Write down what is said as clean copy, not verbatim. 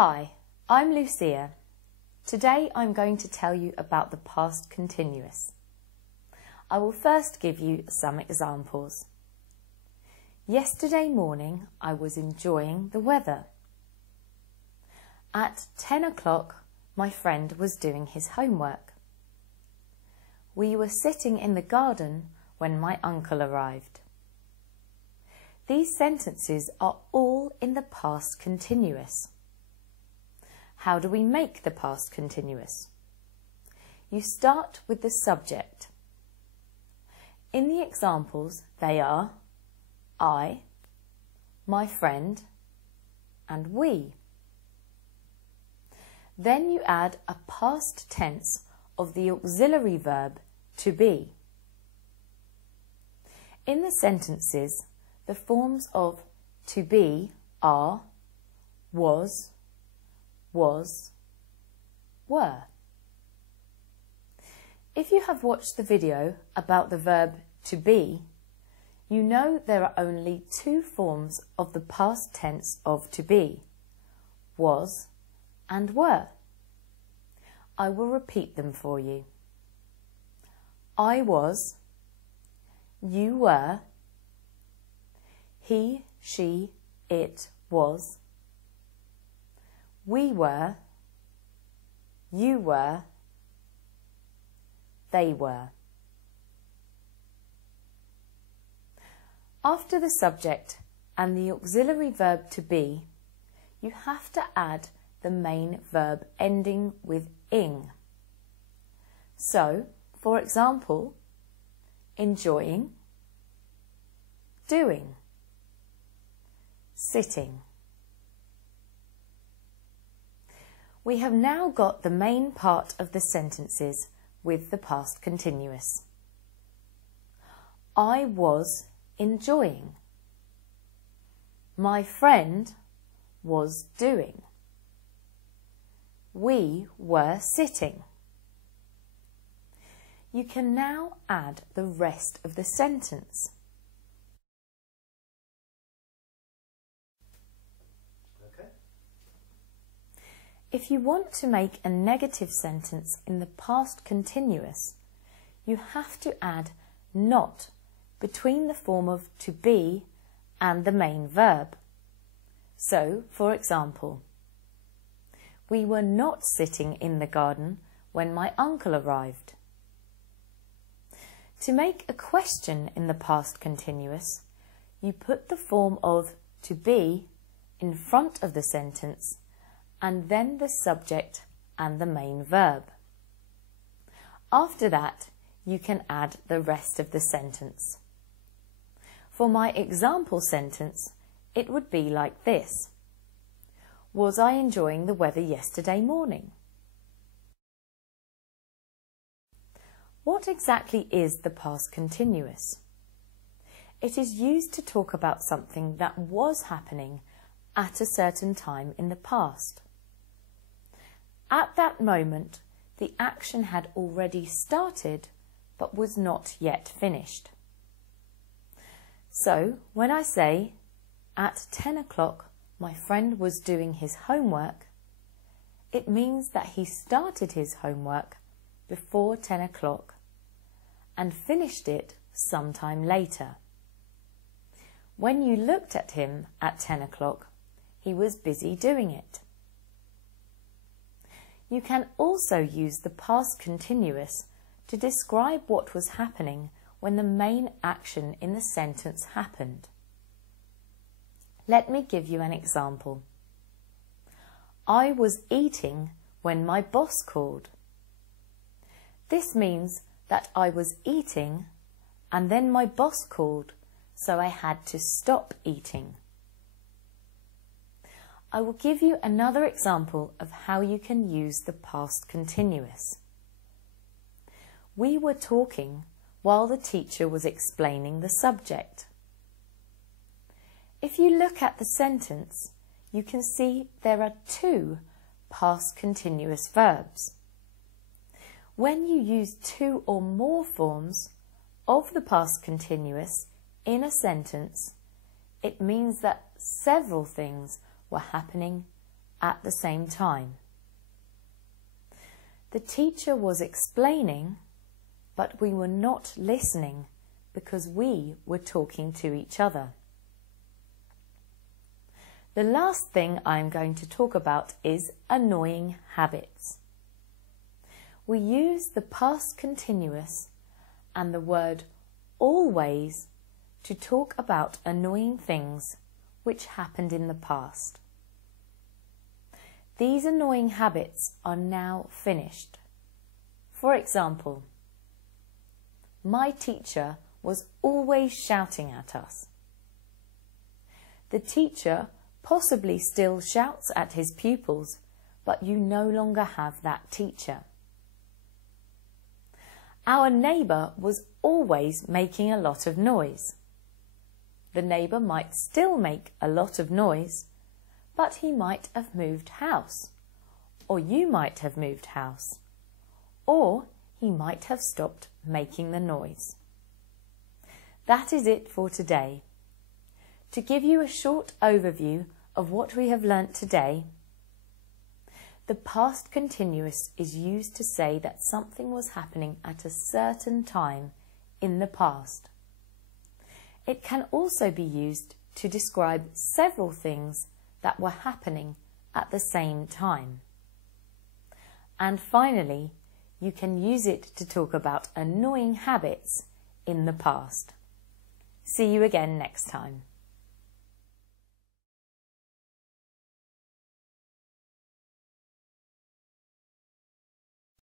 Hi, I'm Lucia. Today I'm going to tell you about the past continuous. I will first give you some examples. Yesterday morning I was enjoying the weather. At 10 o'clock my friend was doing his homework. We were sitting in the garden when my uncle arrived. These sentences are all in the past continuous. How do we make the past continuous? You start with the subject. In the examples, they are I, my friend, and we. Then you add a past tense of the auxiliary verb to be. In the sentences, the forms of to be are was, were. If you have watched the video about the verb to be, you know there are only two forms of the past tense of to be, was and were. I will repeat them for you. I was, you were, he, she, it was, we were, you were, they were. After the subject and the auxiliary verb to be, you have to add the main verb ending with ing. So, for example, enjoying, doing, sitting. We have now got the main part of the sentences with the past continuous. I was enjoying. My friend was doing. We were sitting. You can now add the rest of the sentence. If you want to make a negative sentence in the past continuous, you have to add not between the form of to be and the main verb. So, for example, we were not sitting in the garden when my uncle arrived. To make a question in the past continuous, you put the form of to be in front of the sentence and then the subject and the main verb. After that, you can add the rest of the sentence. For my example sentence, it would be like this. Was I enjoying the weather yesterday morning? What exactly is the past continuous? It is used to talk about something that was happening at a certain time in the past. At that moment, the action had already started but was not yet finished. So, when I say, at 10 o'clock my friend was doing his homework, it means that he started his homework before 10 o'clock and finished it sometime later. When you looked at him at 10 o'clock, he was busy doing it. You can also use the past continuous to describe what was happening when the main action in the sentence happened. Let me give you an example. I was eating when my boss called. This means that I was eating and then my boss called, so I had to stop eating. I will give you another example of how you can use the past continuous. We were talking while the teacher was explaining the subject. If you look at the sentence, you can see there are two past continuous verbs. When you use two or more forms of the past continuous in a sentence, it means that several things were happening at the same time. The teacher was explaining, but we were not listening because we were talking to each other. The last thing I'm going to talk about is annoying habits. We use the past continuous and the word always to talk about annoying things which happened in the past. These annoying habits are now finished. For example, my teacher was always shouting at us. The teacher possibly still shouts at his pupils, but you no longer have that teacher. Our neighbour was always making a lot of noise. The neighbour might still make a lot of noise, but he might have moved house, or you might have moved house, or he might have stopped making the noise. That is it for today. To give you a short overview of what we have learnt today, the past continuous is used to say that something was happening at a certain time in the past. It can also be used to describe several things that were happening at the same time. And finally, you can use it to talk about annoying habits in the past. See you again next time.